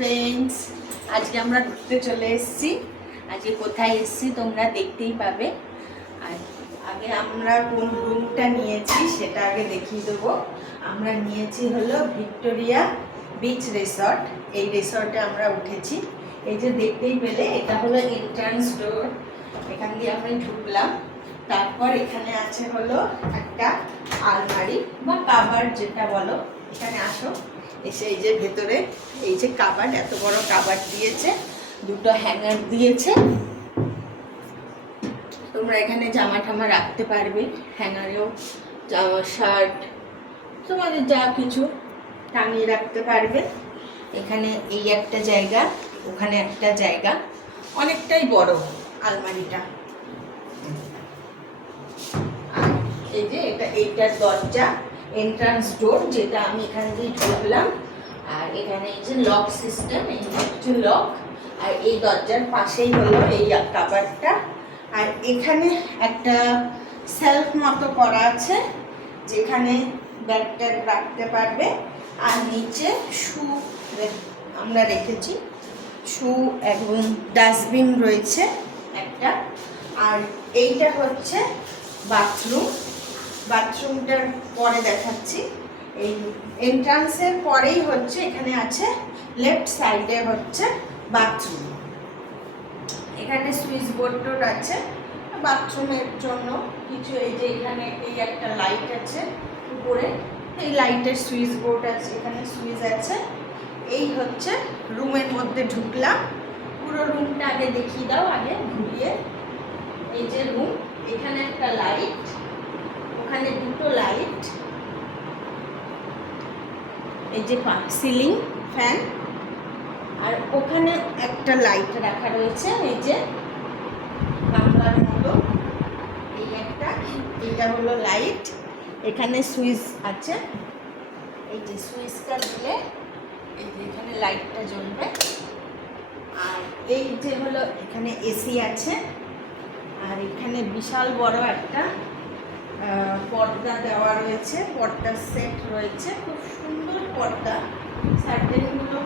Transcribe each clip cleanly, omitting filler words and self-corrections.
Friends, আজকে আমরা ঘুরতে চলে এসেছি। আজকে কোথায় এসেছি তোমরা দেখতেই পাবে। আর আগে আমরা কোন রুমটা নিয়েছি সেটা আগে দেখিয়ে দেবো। আমরা নিয়েছি হলো ভিক্টোরিয়া বিচ রিসর্ট। এই রিসর্টে আমরা উঠেছি। এই যে দেখতেই পেলে এটা হলো এন্ট্রান্স ডোর। এখান দিয়ে আমরা ঢুকলাম। তারপর এখানে আছে হলো একটা আলমারি বা কাবার্ড যেটা বলো। এখানে আসো, এসে এই যে ভেতরে এই যে কাবার্ড, এত বড় কাবার্ড দিয়েছে, দুটো হ্যাঙ্গার দিয়েছে। তোমরা এখানে জামা টামা রাখতে পারবে, হ্যাঙ্গারেও জামা শার্ট তোমাদের যা কিছু টাঙিয়ে রাখতে পারবে। এখানে এই একটা জায়গা, ওখানে একটা জায়গা, অনেকটাই বড় আলমারিটা। আর এই যে এইটার দরজা, এন্ট্রান্স ডোর, যেটা আমি এখান দিয়ে ঢুকলাম। আর এখানে এই যে লক সিস্টেম, এই হচ্ছে লক। আর এই দরজার পাশেই হলো এই কাবার্ডটা। আর এখানে একটা সেলফ মতো করা আছে, যেখানে ব্যাগ ট্যাগ রাখতে পারবে। আর নিচে শু আমরা রেখেছি, শু এবং ডাস্টবিন রয়েছে একটা। আর এইটা হচ্ছে বাথরুম। বাথরুমটার পরে দেখাচ্ছি। এই এন্ট্রান্সের পরেই হচ্ছে এখানে আছে লেফট সাইডে হচ্ছে বাথরুম। এখানে সুইচ বোর্ড আছে বাথরুমের জন্য কিছু। এই যে এখানে এই একটা লাইট আছে উপরে, এই লাইটের সুইচ বোর্ড আছে, এখানে সুইচ আছে। এই হচ্ছে রুমের মধ্যে ঢুকলাম। পুরো রুমটা আগে দেখিয়ে দাও, আগে ঘুরিয়ে। এই যে রুম, এখানে একটা লাইট, ওখানে দুটো লাইট, এই যে সিলিং ফ্যান, আর ওখানে একটা লাইট রাখা রয়েছে এই যে গামলার মতো। এই একটা, এটা হলো লাইট। এখানে সুইচ আছে, এই যে সুইচটা দিলে এই যে এখানে লাইটটা জ্বলবে। আর এই যে হলো এখানে এসি আছে। আর এখানে বিশাল বড় একটা পর্দা দেওয়া রয়েছে, পর্দার সেট রয়েছে, খুব সুন্দর পর্দা। সার্টেনগুলো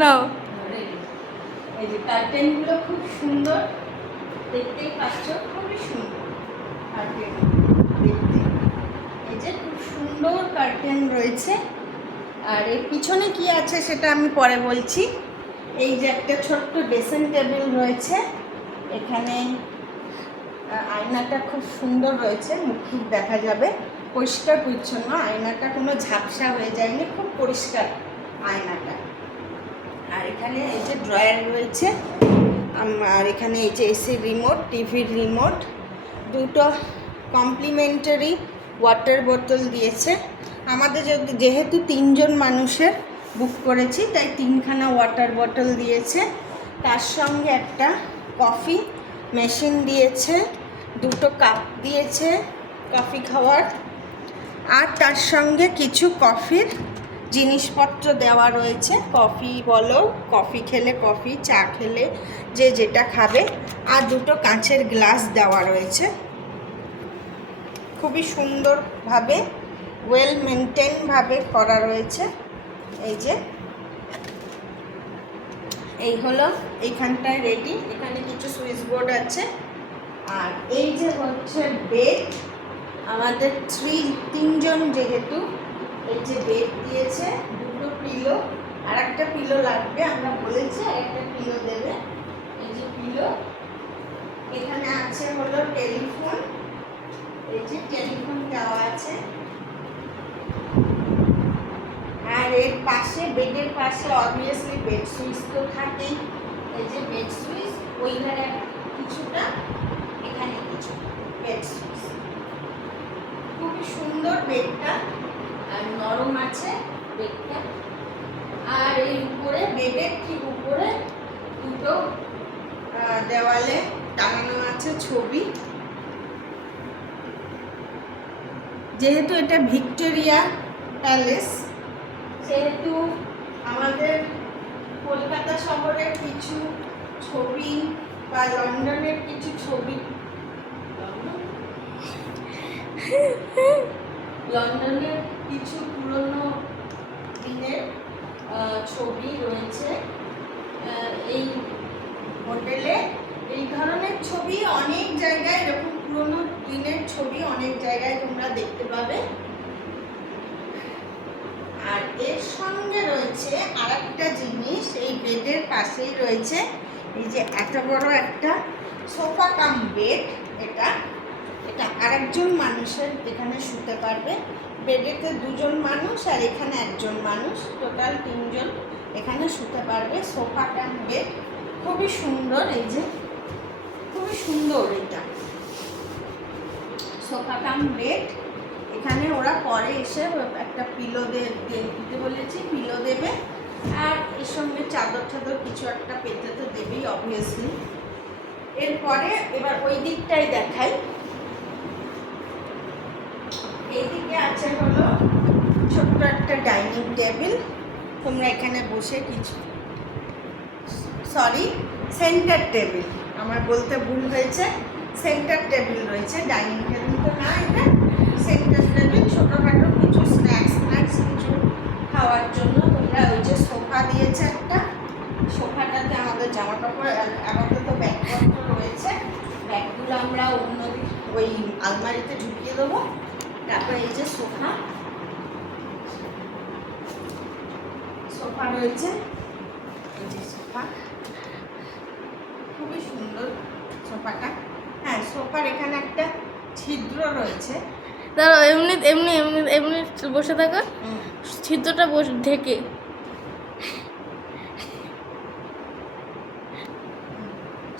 নাও, এই যে কার্টেনগুলো খুব সুন্দর, দেখতেই পাচ্ছ, খুবই সুন্দর কার্টেন দেখতে। এই যে খুব সুন্দর কার্টেন রয়েছে। আর এর পিছনে কি আছে সেটা আমি পরে বলছি। এই যে একটা ছোট্ট ড্রেসিং টেবিল রয়েছে, এখানে আয়নাটা খুব সুন্দর রয়েছে, মুখ দেখা যাবে, পরিষ্কার পরিচ্ছন্ন। আয়নাটা কোনো ঝাপসা হয়ে যায়নি, খুব পরিষ্কার আয়নাটা। আর এখানে এই যে ড্রয়ার রয়েছে। আর এখানে এই যে এসির রিমোট, টিভির রিমোট, দুটো কমপ্লিমেন্টারি ওয়াটার বোতল দিয়েছে আমাদের। যেহেতু 3 জন মানুষের বুক করেছি, তাই 3খানা ওয়াটার বোতল দিয়েছে। তার সঙ্গে একটা কফি মেশিন দিয়েছে, দুটো কাপ দিয়েছে কফি খাওয়ার। আর তার সঙ্গে কিছু কফির জিনিসপত্র দেওয়া রয়েছে, কফি বলো, কফি খেলে কফি, চা খেলে যে যেটা খাবে। আর দুটো কাঁচের গ্লাস দেওয়া রয়েছে। খুবই সুন্দরভাবে ওয়েল মেনটেনভাবে করা রয়েছে। এই যে এই হলো এইখানটায় রেডি। এখানে কিছু সুইচ বোর্ড আছে। আর এই যে হচ্ছে বেড, আমাদের 3 জন যেহেতু, এই যে বেড দিয়েছে, দুটো পিলো, আর একটা পিলো লাগবে, আমরা বলেছি আর একটা পিলো দেবে। এই যে পিলো, এখানে আছে হলো টেলিফোন, এই যে টেলিফোন দেওয়া আছে। আর এর পাশে, বেডের পাশে অবভিয়াসলি বেড সুইচ তো থাকেই। এই যে বেড সুইচ, ওই ধারে কিছুটা, এখানে কিছু বেড সুইচ। খুবই সুন্দর বেডটা, আর নরম আছে বেডটা। আর এই উপরে, বেডের ঠিক উপরে দুটো দেওয়ালে টাঙানো আছে ছবি। যেহেতু এটা ভিক্টোরিয়া প্যালেস, সেহেতু আমাদের কলকাতা শহরের কিছু ছবি বা লন্ডনের কিছু ছবি, লন্ডনের কিছু পুরনো দিনের ছবি রয়েছে এই হোটেলে। এই ধরনের ছবি অনেক জায়গায়, এরকম পুরনো দিনের ছবি অনেক জায়গায় তোমরা দেখতে পাবে। আর এর সঙ্গে রয়েছে আরেকটা জিনিস, এই বেডের পাশেই রয়েছে এই যে এত বড় একটা সোফা কাম বেড। এটা আরেকজন মানুষের এখানে শুতে পারবে। বেডেতে দুজন মানুষ আর এখানে একজন মানুষ, টোটাল 3 জন এখানে শুতে পারবে। সোফা কাম বেড খুবই সুন্দর, এই যে খুবই সুন্দর এটা সোফা কাম বেড। এখানে ওরা পরে এসে একটা পিলো দিতে বলেছি, পিলো দেবে। আর এর সঙ্গে চাদর টাদর কিছু একটা পেতে তো দেবেই অবভিয়াসলি। এরপরে এবার ওই দিকটাই দেখাই। এইদিকে আছে হলো ছোট্ট একটা ডাইনিং টেবিল। তোমরা এখানে বসে কিছু, সরি সেন্টার টেবিল, আমার বলতে ভুল হয়েছে, সেন্টার টেবিল রয়েছে, ডাইনিং টেবিল তো না, এটা সেন্টার টেবিল। ছোটোখাটো কিছু স্ন্যাক্স কিছু খাওয়ার জন্য তোমরা, ওই যে সোফা দিয়েছে একটা, সোফাটাতে আমাদের জামা কাপড় আপাতত ব্যাগপত্র রয়েছে, ব্যাগগুলো আমরা অন্য ওই আলমারিতে ঢুকিয়ে দেবো। তারপরে এই যে সোফা রয়েছে, এই যে সোফা খুবই সুন্দর সোফাটা। হ্যাঁ, সোফার এখানে একটা ছিদ্র রয়েছে। দাঁড়াও, এমনি এমনি এমনি এমনি বসে থাকা, ছিদ্রটা ঢেকে।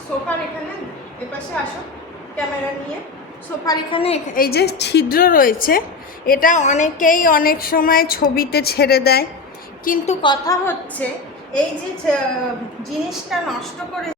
সোফার এখানে এপাশে আসো ক্যামেরা নিয়ে। সোফার এখানে এই যে ছিদ্র রয়েছে, এটা অনেকেই অনেক সময় ছবিতে ছেড়ে দেয়, কিন্তু কথা হচ্ছে এই যে জিনিসটা নষ্ট করে